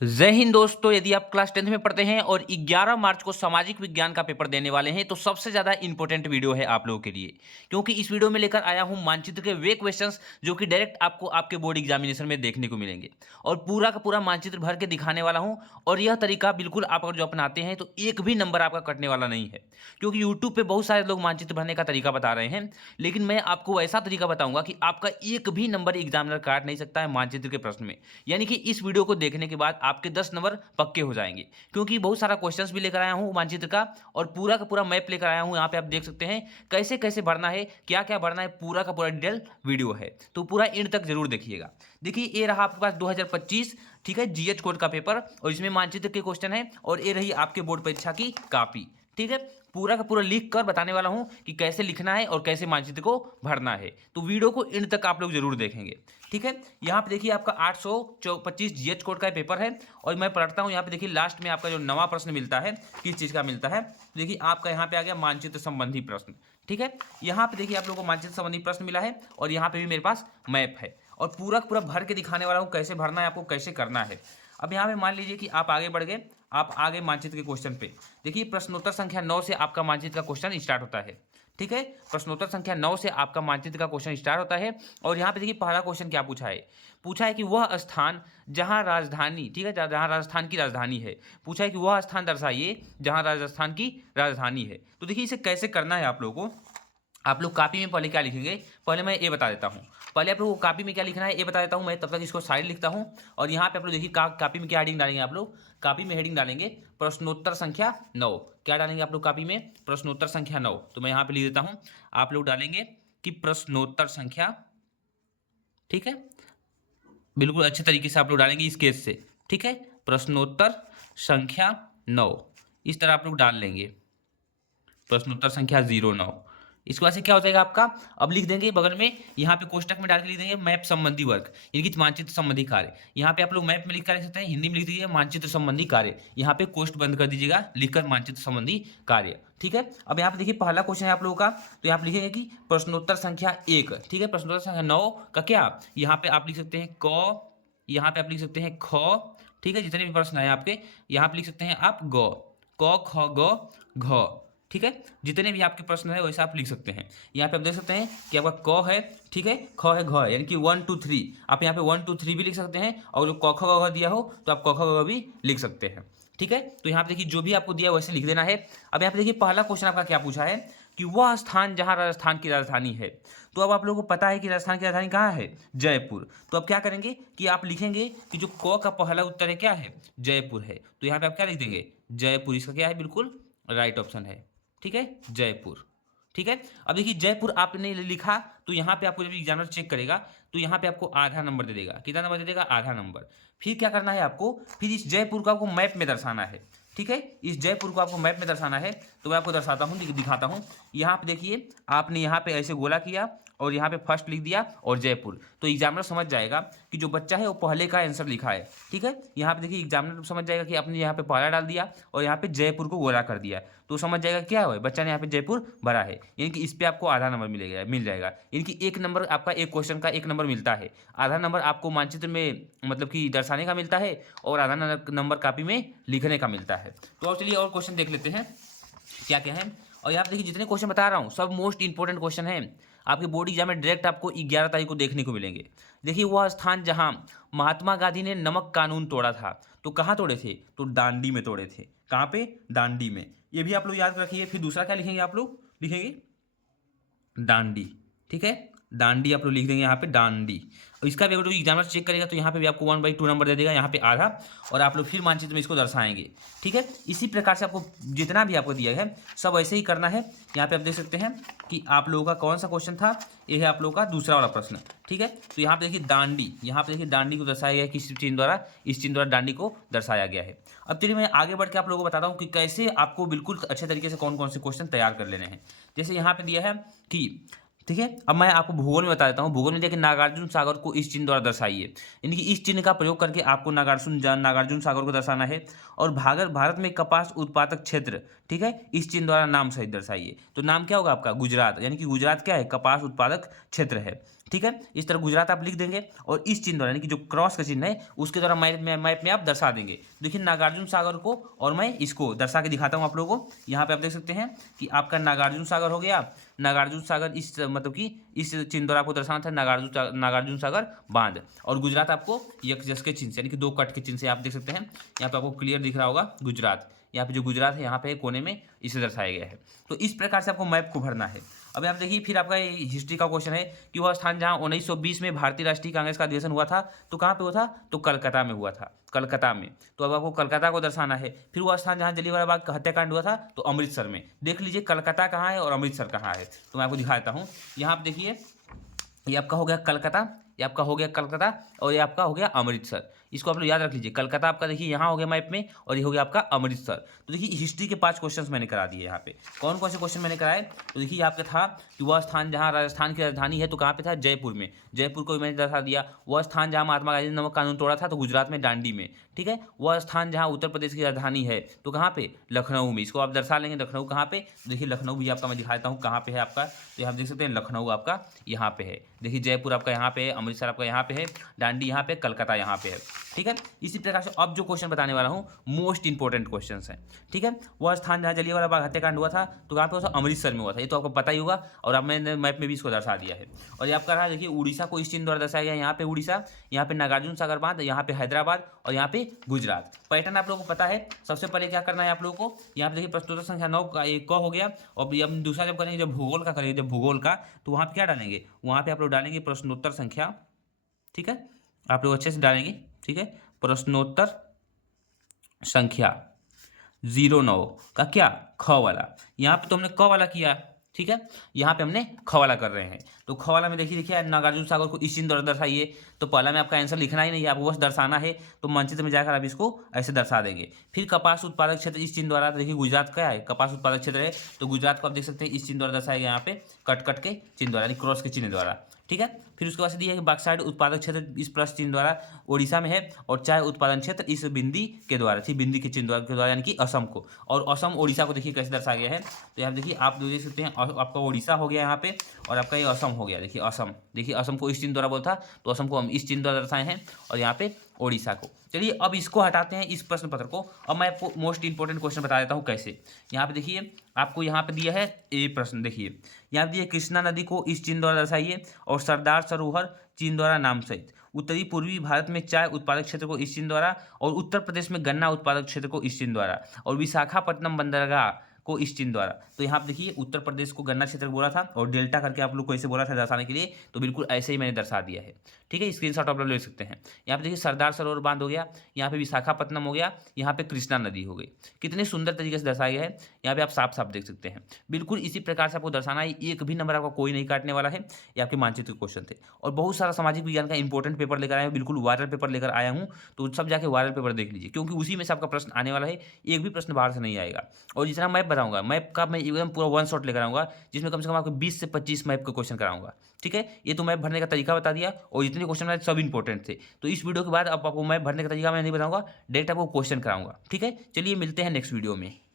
जय हिंद दोस्तों। यदि आप क्लास 10th में पढ़ते हैं और 11 मार्च को सामाजिक विज्ञान का पेपर देने वाले हैं तो सबसे ज़्यादा इंपॉर्टेंट वीडियो है आप लोगों के लिए, क्योंकि इस वीडियो में लेकर आया हूं मानचित्र के वे क्वेश्चंस जो कि डायरेक्ट आपको आपके बोर्ड एग्जामिनेशन में देखने को मिलेंगे और पूरा का पूरा मानचित्र भर के दिखाने वाला हूं। और यह तरीका बिल्कुल आप अगर जो अपनाते हैं तो एक भी नंबर आपका कटने वाला नहीं है, क्योंकि यूट्यूब पर बहुत सारे लोग मानचित्र भरने का तरीका बता रहे हैं, लेकिन मैं आपको ऐसा तरीका बताऊंगा कि आपका एक भी नंबर एग्जामिनर काट नहीं सकता है मानचित्र के प्रश्न में। यानी कि इस वीडियो को देखने के बाद आपके 10 नंबर पक्के हो जाएंगे, क्योंकि बहुत सारा क्वेश्चंस भी लेकर आया हूं मानचित्र का और पूरा का पूरा मैप लेकर आया हूं। यहां पे आप देख सकते हैं कैसे कैसे भरना है, क्या क्या भरना है, पूरा का पूरा डिटेल वीडियो है, तो पूरा एंड तक जरूर देखिएगा। देखिए ये रहा आपके पास 2025, ठीक है, जीएच कोड का पेपर और इसमें मानचित्र के क्वेश्चन है और ये रही आपके बोर्ड परीक्षा की कॉपी। ठीक है, पूरा का पूरा लिख कर बताने वाला हूं कि कैसे लिखना है और कैसे मानचित्र को भरना है, तो वीडियो को एंड तक आप लोग जरूर देखेंगे। ठीक है, यहाँ पे देखिए आपका 825 जीएच कोड का पेपर है और मैं पढ़ता हूँ। यहाँ पे देखिए लास्ट में आपका जो नवा प्रश्न मिलता है किस चीज़ का मिलता है, देखिए आपका यहाँ पे आ गया मानचित्र संबंधी प्रश्न। ठीक है, यहाँ पे देखिए आप लोगों को मानचित्र संबंधी प्रश्न मिला है और यहाँ पे भी मेरे पास मैप है और पूरा का पूरा भर के दिखाने वाला हूँ कैसे भरना है, आपको कैसे करना है। अब यहाँ पे मान लीजिए कि आप आगे बढ़ गए, आप आगे मानचित्र के क्वेश्चन पे देखिए प्रश्नोत्तर संख्या 9 से आपका मानचित्र का क्वेश्चन स्टार्ट होता है। ठीक है, प्रश्नोत्तर संख्या 9 से आपका मानचित्र का क्वेश्चन स्टार्ट होता है और यहाँ पे देखिए पहला क्वेश्चन क्या पूछा है कि वह स्थान जहाँ राजधानी, ठीक है, जहाँ राजस्थान की राजधानी है, पूछा है कि वह स्थान दर्शाइए जहाँ राजस्थान की राजधानी है। तो देखिए इसे कैसे करना है आप लोगों को, आप लोग कॉपी में पहले क्या लिखेंगे, पहले मैं ये बता देता हूँ। पहले आप लोग को कॉपी में क्या लिखना है ये बता देता हूँ मैं, तब तक इसको साइड लिखता हूँ। और यहाँ पे आप लोग देखिए कॉपी में क्या हेडिंग डालेंगे, आप लोग कॉपी में हेडिंग डालेंगे प्रश्नोत्तर संख्या 9। क्या डालेंगे आप लोग कॉपी में, प्रश्नोत्तर संख्या 9। तो मैं यहाँ पे लिख देता हूँ, आप लोग डालेंगे कि प्रश्नोत्तर संख्या, ठीक है, बिल्कुल अच्छे तरीके से आप लोग डालेंगे इस केस से। ठीक है, प्रश्नोत्तर संख्या 9 इस तरह आप लोग डाल लेंगे, प्रश्नोत्तर संख्या 09। इसके बाद से क्या हो जाएगा आपका, अब लिख देंगे बगल में, यहाँ पे कोष्टक में डाल के लिख देंगे मैप संबंधी वर्ग, यानी कि मानचित्र संबंधी कार्य। यहाँ पे आप लोग मैप में लिख कर लिख सकते हैं, हिंदी में लिख दीजिए मानचित्र संबंधी कार्य, यहाँ पे कोष्ट बंद कर दीजिएगा लिखकर मानचित्र संबंधी कार्य। ठीक है, अब यहाँ पे देखिए पहला क्वेश्चन है आप लोगों का, तो यहाँ पे लिखेंगे कि प्रश्नोत्तर संख्या 1, ठीक है, प्रश्नोत्तर संख्या 9 का क्या, यहाँ पे आप लिख सकते हैं क, यहाँ पे आप लिख सकते हैं ख, ठीक है, जितने भी प्रश्न है आपके यहाँ पे लिख सकते हैं आप ग, क ख ग घ। ठीक है, जितने भी आपके प्रश्न है वैसे आप लिख सकते हैं। यहाँ पे आप देख सकते हैं कि आपका क है, ठीक है, ख है, घ है, यानी कि 1 2 3, आप यहाँ पे 1 2 3 भी लिख सकते हैं और जो क ख ग घ दिया हो तो आप क ख ग घ भी लिख सकते हैं। ठीक है, तो यहाँ पे देखिए जो भी आपको दिया वैसे लिख देना है। अब यहाँ पे देखिए पहला क्वेश्चन आपका क्या पूछा है कि वह स्थान जहाँ राजस्थान की राजधानी है। तो अब आप लोगों को पता है कि राजस्थान की राजधानी कहाँ है, जयपुर। तो अब क्या करेंगे कि आप लिखेंगे कि जो क का पहला उत्तर है क्या है, जयपुर है। तो यहाँ पे आप क्या लिख देंगे, जयपुर, इसका क्या है, बिल्कुल राइट ऑप्शन है। ठीक है, जयपुर। ठीक है, अब देखिए जयपुर आपने लिखा तो यहाँ पे आपको जब एग्जामिनर चेक करेगा तो यहाँ पे आपको आधा नंबर दे देगा। कितना नंबर दे देगा, आधा नंबर। फिर क्या करना है आपको, फिर इस जयपुर को आपको मैप में दर्शाना है। ठीक है, इस जयपुर को आपको मैप में दर्शाना है, तो मैं आपको दर्शाता हूँ, दिखाता हूँ। यहाँ पे देखिए आपने यहाँ पे ऐसे गोला किया और यहाँ पे फर्स्ट लिख दिया और जयपुर, तो एग्जामिनर समझ जाएगा कि जो बच्चा है वो पहले का आंसर लिखा है। ठीक है, यहाँ पे देखिए एग्जामिनर समझ जाएगा कि आपने यहाँ पे पहला डाल दिया और यहाँ पे जयपुर को गोला कर दिया, तो समझ जाएगा क्या है, बच्चा ने यहाँ पे जयपुर भरा है, यानी कि इस पे आपको आधा नंबर मिल जाएगा। यानी कि एक नंबर आपका एक क्वेश्चन का एक नंबर मिलता है, आधा नंबर आपको मानचित्र में मतलब कि दर्शाने का मिलता है और आधा नंबर कॉपी में लिखने का मिलता है। तो अब चलिए और क्वेश्चन देख लेते हैं क्या क्या है। और यहाँ पे देखिए जितने क्वेश्चन बता रहा हूँ सब मोस्ट इंपॉर्टेंट क्वेश्चन है, आपके बोर्ड एग्जाम में डायरेक्ट आपको 11 तारीख को देखने को मिलेंगे। देखिए वह स्थान जहाँ महात्मा गांधी ने नमक कानून तोड़ा था, तो कहाँ तोड़े थे, तो दांडी में तोड़े थे। कहाँ पे, दांडी में। ये भी आप लोग याद रखिए। फिर दूसरा क्या लिखेंगे, आप लोग लिखेंगे दांडी। ठीक है, दांडी आप लोग लिख देंगे यहाँ पे दांडी। और इसका भी अगर एग्जामिनर चेक करेगा तो यहाँ पे भी आपको 1/2 नंबर दे देगा, यहाँ पे आधा, और आप लोग फिर मानचित्र में इसको दर्शाएंगे। ठीक है, इसी प्रकार से आपको जितना भी आपको दिया है सब ऐसे ही करना है। यहाँ पे आप देख सकते हैं कि आप लोगों का कौन सा क्वेश्चन था, ये है आप लोगों का दूसरा वाला प्रश्न। ठीक है, तो यहाँ पे देखिए दांडी, यहाँ पे देखिए दांडी को दर्शाया गया है किस चिन्ह द्वारा, इस चिन्ह द्वारा दांडी को दर्शाया गया है। अब चलिए मैं आगे बढ़ के आप लोगों को बताता हूँ कि कैसे आपको बिल्कुल अच्छे तरीके से कौन कौन से क्वेश्चन तैयार कर लेने हैं। जैसे यहाँ पे दिया है कि, ठीक है, अब मैं आपको भूगोल में बता देता हूँ। भूगोल में देखिए नागार्जुन सागर को इस चिन्ह द्वारा दर्शाइए, यानी कि इस चिन्ह का प्रयोग करके आपको नागार्जुन सागर को दर्शाना है। और भारत में कपास उत्पादक क्षेत्र, ठीक है, इस चिन्ह द्वारा नाम सहित दर्शाइए। तो नाम क्या होगा आपका, गुजरात, यानी कि गुजरात क्या है, कपास उत्पादक क्षेत्र है। ठीक है। इस तरह गुजरात आप लिख देंगे और इस चिन्ह द्वारा यानी कि जो क्रॉस का चिन्ह है उसके द्वारा मैप में आप दर्शा देंगे। देखिए नागार्जुन सागर को और मैं इसको दर्शा के दिखाता हूँ आप लोगों को। यहाँ पे आप देख सकते हैं कि आपका नागार्जुन सागर हो गया। नागार्जुन सागर इस मतलब कि इस चिन्ह द्वारा आपको दर्शाना था नागार्जुन सागर बांध, और गुजरात आपको यक्ष के चिन्ह से यानी कि 2 कट के चिन्ह से आप देख सकते हैं। यहाँ पे आपको क्लियर दिख रहा होगा गुजरात, यहाँ पे जो गुजरात है यहाँ पे कोने में इसे दर्शाया गया है। तो इस प्रकार से आपको मैप को भरना है। अब आप देखिए फिर आपका हिस्ट्री का क्वेश्चन है कि वह स्थान जहाँ 1920 में भारतीय राष्ट्रीय कांग्रेस का अधिवेशन हुआ था तो कहाँ पे हुआ था, तो कलकत्ता में हुआ था, कलकत्ता में। तो अब आपको कलकत्ता को दर्शाना है। फिर वह स्थान जहाँ जलियांवाला बाग हत्याकांड हुआ था तो अमृतसर में। देख लीजिए कलकत्ता कहाँ है और अमृतसर कहाँ है, तो मैं आपको दिखाता हूँ। यहाँ आप देखिए ये आपका हो गया कलकत्ता, ये आपका हो गया कलकत्ता और ये आपका हो गया अमृतसर। इसको आप लोग याद रख लीजिए। कलकत्ता आपका देखिए यहाँ हो गया मैप में और ये हो गया आपका अमृतसर। तो देखिए हिस्ट्री के 5 क्वेश्चंस मैंने करा दिए यहाँ पे। कौन कौन से क्वेश्चन मैंने कराए, तो देखिए आपका था कि वह स्थान जहाँ राजस्थान की राजधानी है तो कहाँ पे था, जयपुर में। जयपुर को मैंने दर्शा दिया। वह स्थान जहाँ महात्मा गांधी ने नमक कानून तोड़ा था तो गुजरात में दांडी में। ठीक है। वह स्थान जहाँ उत्तर प्रदेश की राजधानी है तो कहाँ पे, लखनऊ में। इसको आप दर्शा लेंगे लखनऊ कहाँ पे, देखिए लखनऊ भी आपका मैं दिखाता हूँ कहाँ पे है आपका। तो यहाँ देख सकते हैं लखनऊ आपका यहाँ पे है। देखिए जयपुर आपका यहाँ पे है, अमृतसर आपका यहाँ पे है, दांडी यहाँ पे, कलकत्ता यहाँ पे है। ठीक है। इसी प्रकार से अब जो क्वेश्चन बताने वाला हूँ मोस्ट इंपॉर्टेंट क्वेश्चन है। ठीक है। वह स्थान जहाँ जलियांवाला बाग हत्याकांड हुआ था तो कहाँ पे हुआ था, अमृतसर में हुआ था। ये तो आपको पता ही होगा और अब मैंने मैप में भी इसको दर्शा दिया है। और ये आपका रहा देखिए उड़ीसा को इस चिन्ह द्वारा दर्शाया गया। यहाँ पे उड़ीसा, यहाँ पे नागार्जुन सागर बांध, यहाँ पे हैदराबाद और यहाँ पे गुजरात। पैटर्न आप लोगों को पता है। सबसे पहले क्या करना है आप लोगों को, यहाँ पे देखिए प्रश्नोत्तर संख्या 9 का एक हो गया। और हम दूसरा जब करेंगे, जब भूगोल का करेंगे, जब भूगोल का, तो वहाँ पे क्या डालेंगे, वहाँ पे आप लोग डालेंगे प्रश्नोत्तर संख्या। ठीक है। आप लोग अच्छे से डालेंगे। ठीक है। प्रश्नोत्तर संख्या 09 का क्या, ख वाला। यहाँ पे तो हमने क वाला किया। ठीक है। यहाँ पे हमने ख वाला कर रहे हैं। तो ख वाला में देखिए नागार्जुन सागर को इस चिन्ह द्वारा दर्शाइए। तो पहला में आपका आंसर लिखना ही नहीं है, आपको बस दर्शाना है। तो मानचित्र में जाकर आप इसको ऐसे दर्शा देंगे। फिर कपास उत्पादक क्षेत्र इस चिन्ह द्वारा, देखिए गुजरात क्या है, कपास उत्पादक क्षेत्र है। तो गुजरात को आप देख सकते हैं इस चिन्ह द्वारा दर्शाया गया, यहाँ पे कट के चिन्ह द्वारा यानी क्रॉस के चिन्ह द्वारा। ठीक है। फिर उसके बाद से दिया है कि बॉक्साइट उत्पादक क्षेत्र इस प्लस चिन्ह द्वारा उड़ीसा में है, और चाय उत्पादन क्षेत्र इस बिंदी के द्वारा, थी बिंदी के चिन्ह द्वारा यानी कि असम को। और असम उड़ीसा को देखिए कैसे दर्शाया गया है। तो यहाँ देखिए आप देख सकते हैं आपका उड़ीसा हो गया यहाँ पे और आपका ये असम हो गया। देखिए असम, देखिए असम को इस चिन्ह द्वारा बोलता तो असम को हम इस चिन्ह द्वारा दर्शाए हैं और यहाँ पे ओडिशा को। चलिए अब इसको हटाते हैं इस प्रश्न पत्र को। अब मैं आपको मोस्ट इंपॉर्टेंट क्वेश्चन बता देता हूँ कैसे। यहाँ पे देखिए आपको यहाँ पे दिया है ए प्रश्न, देखिए यहाँ दिया कृष्णा नदी को इस चिन्ह द्वारा दर्शाइए और सरदार सरोवर चिन्ह द्वारा नाम सहित उत्तरी पूर्वी भारत में चाय उत्पादक क्षेत्र को इस चिन्ह द्वारा, और उत्तर प्रदेश में गन्ना उत्पादक क्षेत्र को इस चिन्ह द्वारा, और विशाखापट्टनम बंदरगाह को इस चिन्ह द्वारा। तो यहाँ पे देखिए उत्तर प्रदेश को गन्ना क्षेत्र बोला था और डेल्टा करके आप लोग को ऐसे बोला था दर्शाने के लिए, तो बिल्कुल ऐसे ही मैंने दर्शा दिया है। ठीक है। स्क्रीनशॉट आप लोग ले सकते हैं। यहाँ पे देखिए सरदार सरोवर बांध हो गया, यहाँ पे विशाखापट्टनम हो गया, यहाँ पे कृष्णा नदी हो गई। कितने सुंदर तरीके से दर्शाया गया है, यहाँ पे आप साफ साफ देख सकते हैं। बिल्कुल इसी प्रकार से आपको दर्शाना है। एक भी नंबर आपका कोई नहीं काटने वाला है। ये आपके मानचित्र के क्वेश्चन थे। और बहुत सारा सामाजिक विज्ञान का इंपॉर्टेंट पेपर लेकर आया हूँ, बिल्कुल वायरल पेपर लेकर आया हूँ। तो सब जाके वायरल पेपर देख लीजिए, क्योंकि उसी में से आपका प्रश्न आने वाला है। एक भी प्रश्न बाहर से नहीं आएगा। और जितना मैप बताऊंगा, मैप का मैं एकदम पूरा 1 शॉट लेकर आऊंगा, जिसमें कम से कम आपको 20 से 25 मैप के क्वेश्चन कराऊंगा। ठीक है। ये तो मैप भरने का तरीका बता दिया और जितने क्वेश्चन मैंने सब इंपॉर्टेंट थे। तो इस वीडियो के बाद अब आपको मैप भरने का तरीका मैं नहीं बताऊंगा, डायरेक्ट आपको क्वेश्चन कराऊंगा। ठीक है। चलिए मिलते हैं नेक्स्ट वीडियो में।